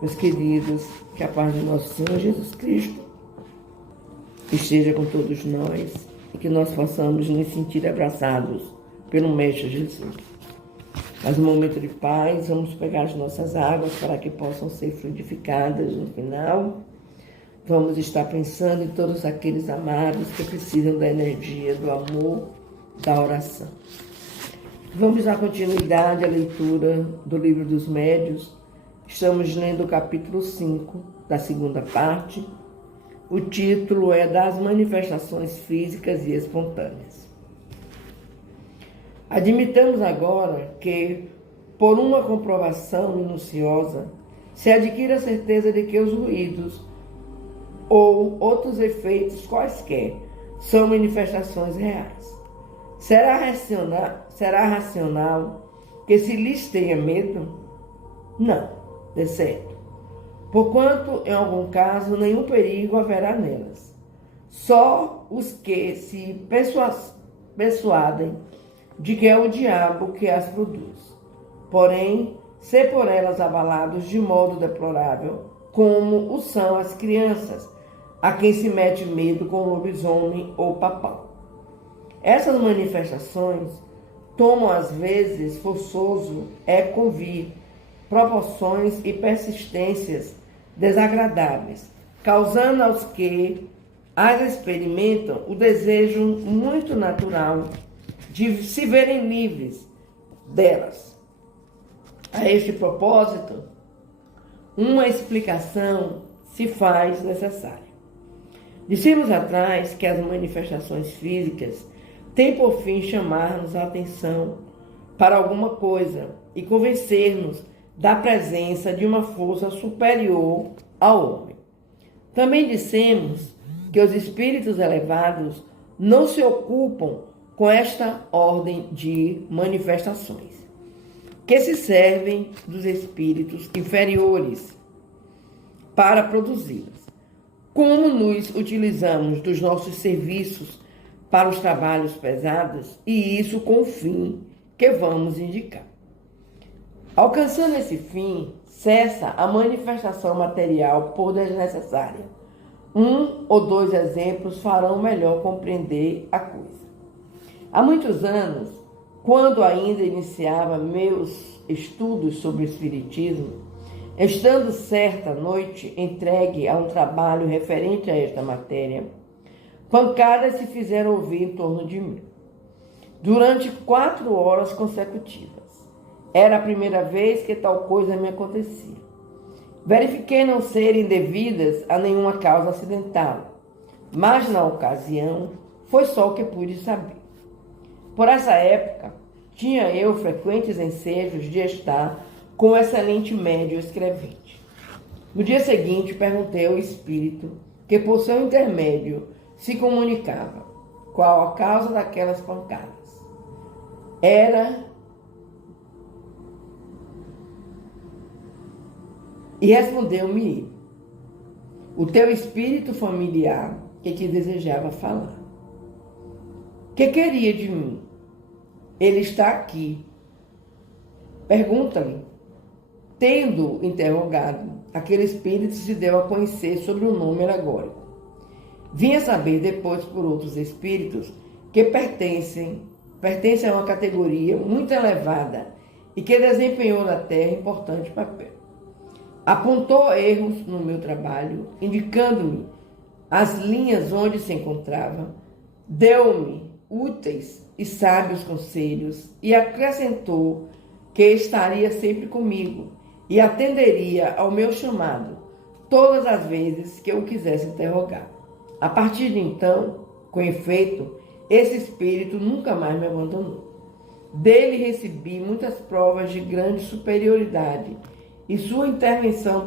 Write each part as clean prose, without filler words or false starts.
Meus queridos, que a paz do nosso Senhor Jesus Cristo esteja com todos nós e que nós possamos nos sentir abraçados pelo Mestre Jesus. Mas no momento de paz, vamos pegar as nossas águas para que possam ser fluidificadas no final. Vamos estar pensando em todos aqueles amados que precisam da energia, do amor, da oração. Vamos dar continuidade à leitura do Livro dos Médiuns. Estamos lendo o capítulo 5, da segunda parte. O título é Das Manifestações Físicas e Espontâneas. Admitamos agora que, por uma comprovação minuciosa, se adquire a certeza de que os ruídos ou outros efeitos quaisquer são manifestações reais. Será racional que se lhes tenha medo? Não. De certo, porquanto, em algum caso, nenhum perigo haverá nelas. Só os que se persuadem de que é o diabo que as produz. Porém, ser por elas abalados de modo deplorável, como o são as crianças, a quem se mete medo com lobisomem ou papão. Essas manifestações tomam, às vezes, forçoso convir, proporções e persistências desagradáveis, causando aos que as experimentam o desejo muito natural de se verem livres delas. A este propósito, uma explicação se faz necessária. Dissemos atrás que as manifestações físicas têm por fim chamar-nos a atenção para alguma coisa e convencer-nos da presença de uma força superior ao homem. Também dissemos que os espíritos elevados não se ocupam com esta ordem de manifestações, que se servem dos espíritos inferiores para produzi-las. Como nos utilizamos dos nossos serviços para os trabalhos pesados, e isso com o fim que vamos indicar. Alcançando esse fim, cessa a manifestação material por desnecessária. Um ou dois exemplos farão melhor compreender a coisa. Há muitos anos, quando ainda iniciava meus estudos sobre o Espiritismo, estando certa noite entregue a um trabalho referente a esta matéria, pancadas se fizeram ouvir em torno de mim, durante 4 horas consecutivas. Era a primeira vez que tal coisa me acontecia. Verifiquei não serem devidas a nenhuma causa acidental, mas na ocasião foi só o que pude saber. Por essa época, tinha eu frequentes ensejos de estar com o excelente médium escrevente. No dia seguinte, perguntei ao espírito que por seu intermédio se comunicava qual a causa daquelas pancadas. E respondeu-me ele: o teu espírito familiar que desejava falar. Que queria de mim? Ele está aqui. Pergunta-lhe. Tendo interrogado, aquele espírito se deu a conhecer sobre o nome alegórico. Vinha saber depois por outros espíritos que pertencem a uma categoria muito elevada e que desempenhou na Terra importante papel. Apontou erros no meu trabalho, indicando-me as linhas onde se encontrava, deu-me úteis e sábios conselhos e acrescentou que estaria sempre comigo e atenderia ao meu chamado todas as vezes que eu quisesse interrogar. A partir de então, com efeito, esse espírito nunca mais me abandonou. Dele recebi muitas provas de grande superioridade e sua intervenção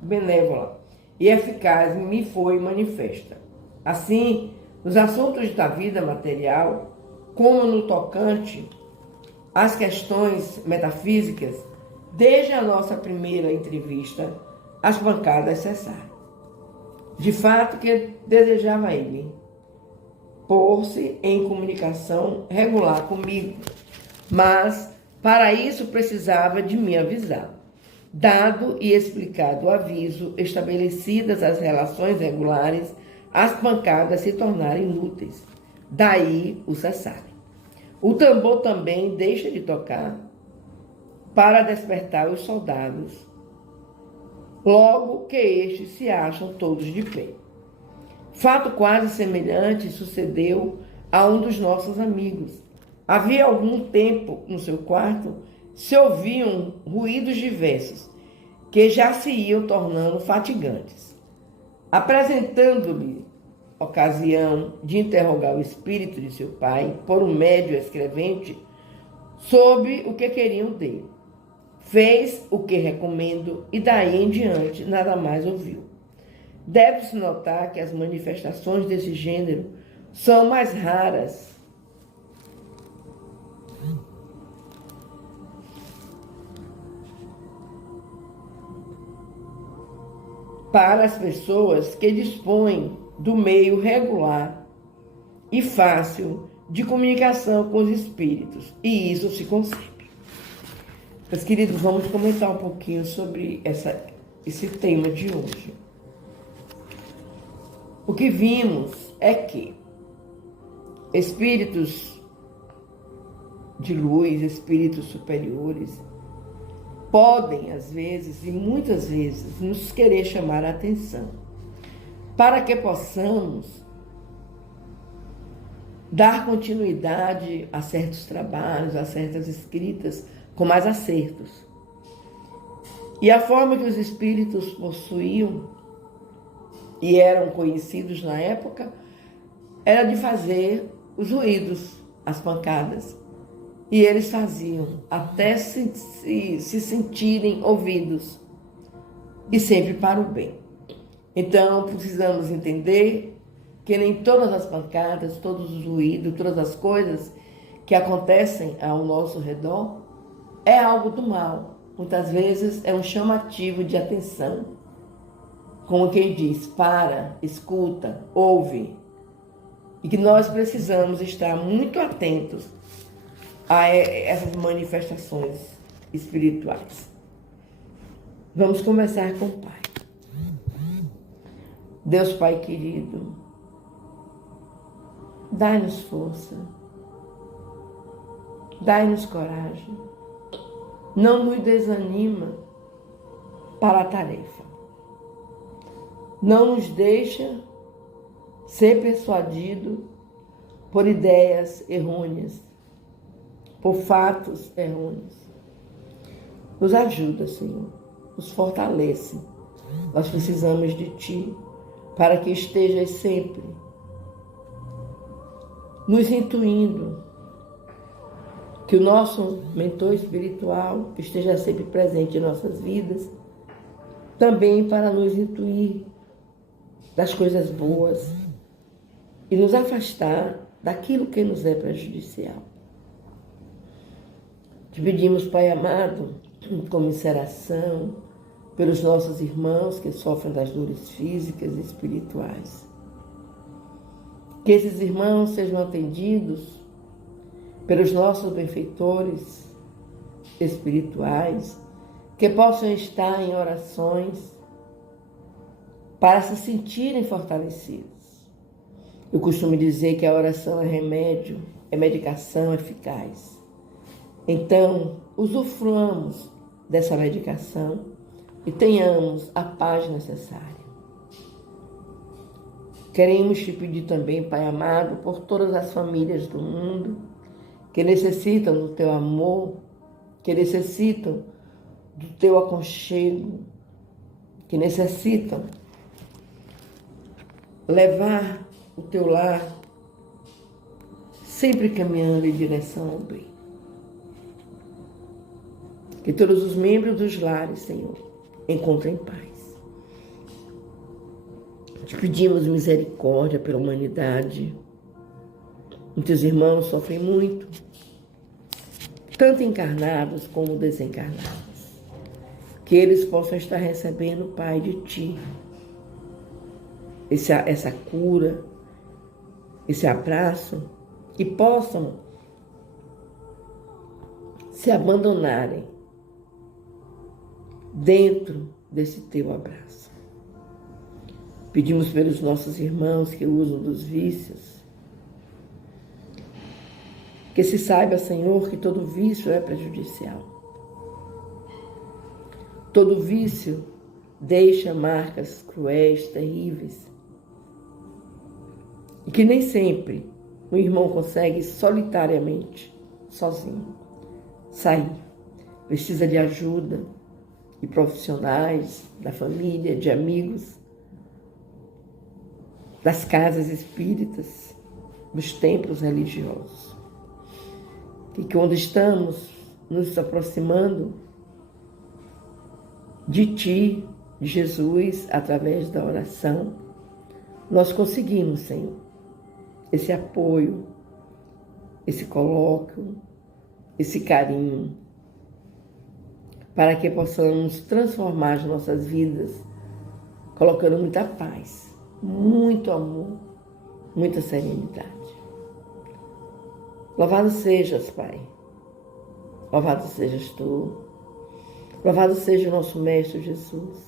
benévola e eficaz me foi manifesta. Assim, nos assuntos da vida material, como no tocante às questões metafísicas, desde a nossa primeira entrevista, as pancadas cessaram. De fato que desejava ele pôr-se em comunicação regular comigo, mas para isso precisava de me avisar. Dado e explicado o aviso, estabelecidas as relações regulares, as pancadas se tornaram inúteis. Daí o cessarem. O tambor também deixa de tocar para despertar os soldados, logo que estes se acham todos de pé. Fato quase semelhante sucedeu a um dos nossos amigos. Havia algum tempo no seu quarto se ouviam ruídos diversos, que já se iam tornando fatigantes. Apresentando-lhe ocasião de interrogar o espírito de seu pai, por um médio escrevente, sobre o que queriam dele. Fez o que recomendo e daí em diante nada mais ouviu. Deve-se notar que as manifestações desse gênero são mais raras para as pessoas que dispõem do meio regular e fácil de comunicação com os espíritos, e isso se consegue. Meus queridos, vamos comentar um pouquinho sobre esse tema de hoje. O que vimos é que espíritos de luz, espíritos superiores, podem, às vezes, e muitas vezes, nos querer chamar a atenção, para que possamos dar continuidade a certos trabalhos, a certas escritas, com mais acertos. E a forma que os espíritos possuíam, e eram conhecidos na época, era de fazer os ruídos, as pancadas. E eles faziam até se sentirem ouvidos, e sempre para o bem. Então, precisamos entender que nem todas as pancadas, todos os ruídos, todas as coisas que acontecem ao nosso redor é algo do mal. Muitas vezes é um chamativo de atenção. Como quem diz, para, escuta, ouve. E que nós precisamos estar muito atentos a essas manifestações espirituais. Vamos começar com o Pai. Deus Pai querido, dai-nos força, dai-nos coragem, não nos desanima para a tarefa. Não nos deixa ser persuadido por ideias errôneas, por fatos errôneos. Nos ajuda, Senhor, nos fortalece. Nós precisamos de Ti para que estejas sempre nos intuindo, que o nosso mentor espiritual esteja sempre presente em nossas vidas, também para nos intuir das coisas boas e nos afastar daquilo que nos é prejudicial. Te pedimos, Pai amado, comisseração pelos nossos irmãos que sofrem das dores físicas e espirituais. Que esses irmãos sejam atendidos pelos nossos benfeitores espirituais, que possam estar em orações para se sentirem fortalecidos. Eu costumo dizer que a oração é remédio, é medicação eficaz. Então, usufruamos dessa medicação e tenhamos a paz necessária. Queremos te pedir também, Pai amado, por todas as famílias do mundo que necessitam do teu amor, que necessitam do teu aconchego, que necessitam levar o teu lar sempre caminhando em direção ao bem. Que todos os membros dos lares, Senhor, encontrem paz. Te pedimos misericórdia pela humanidade. Muitos irmãos sofrem muito, tanto encarnados como desencarnados. Que eles possam estar recebendo, Pai, de Ti, essa cura, esse abraço, e possam se abandonarem dentro desse teu abraço. Pedimos pelos nossos irmãos que usam dos vícios, que se saiba, Senhor, que todo vício é prejudicial. Todo vício deixa marcas cruéis, terríveis, e que nem sempre o irmão consegue solitariamente, sozinho, sair. Precisa de ajuda de profissionais, da família, de amigos, das casas espíritas, dos templos religiosos. E que quando estamos nos aproximando de Ti, de Jesus, através da oração, nós conseguimos, Senhor, esse apoio, esse colóquio, esse carinho, para que possamos transformar as nossas vidas, colocando muita paz, muito amor, muita serenidade. Louvado sejas, Pai. Louvado sejas Tu. Louvado seja o nosso Mestre Jesus.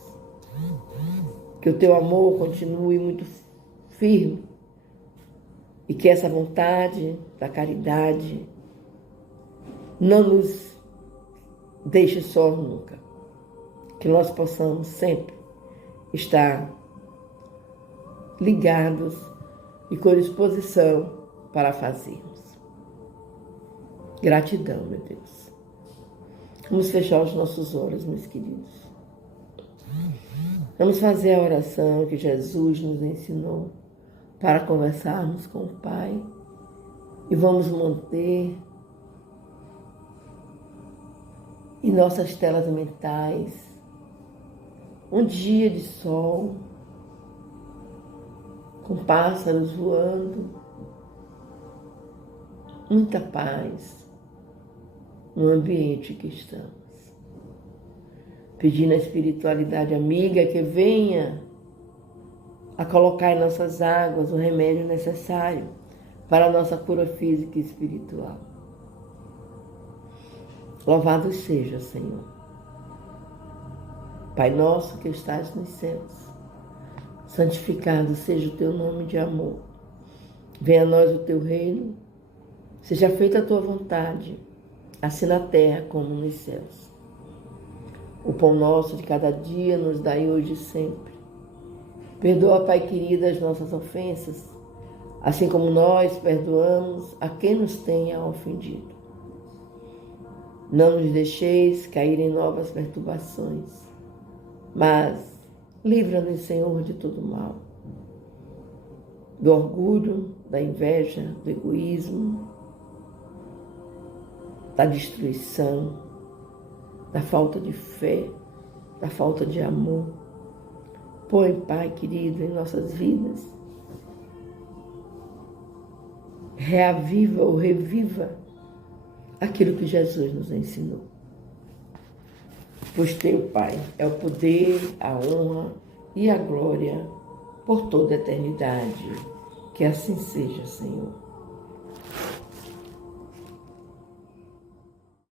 Que o Teu amor continue muito firme e que essa vontade da caridade não nos deixe só nunca. Que nós possamos sempre estar ligados e com disposição para fazermos. Gratidão, meu Deus. Vamos fechar os nossos olhos, meus queridos. Vamos fazer a oração que Jesus nos ensinou para conversarmos com o Pai e vamos manter em nossas telas mentais um dia de sol, com pássaros voando, muita paz no ambiente que estamos. Pedindo à espiritualidade amiga que venha a colocar em nossas águas o remédio necessário para a nossa cura física e espiritual. Louvado seja, Senhor. Pai nosso que estás nos céus, santificado seja o teu nome de amor. Venha a nós o teu reino, seja feita a tua vontade, assim na terra como nos céus. O pão nosso de cada dia nos dai hoje e sempre. Perdoa, Pai querido, as nossas ofensas, assim como nós perdoamos a quem nos tenha ofendido. Não nos deixeis cair em novas perturbações, mas livra-nos, Senhor, de todo mal, do orgulho, da inveja, do egoísmo, da destruição, da falta de fé, da falta de amor. Põe, Pai querido, em nossas vidas, reaviva ou reviva aquilo que Jesus nos ensinou. Pois teu, Pai, é o poder, a honra e a glória por toda a eternidade. Que assim seja, Senhor.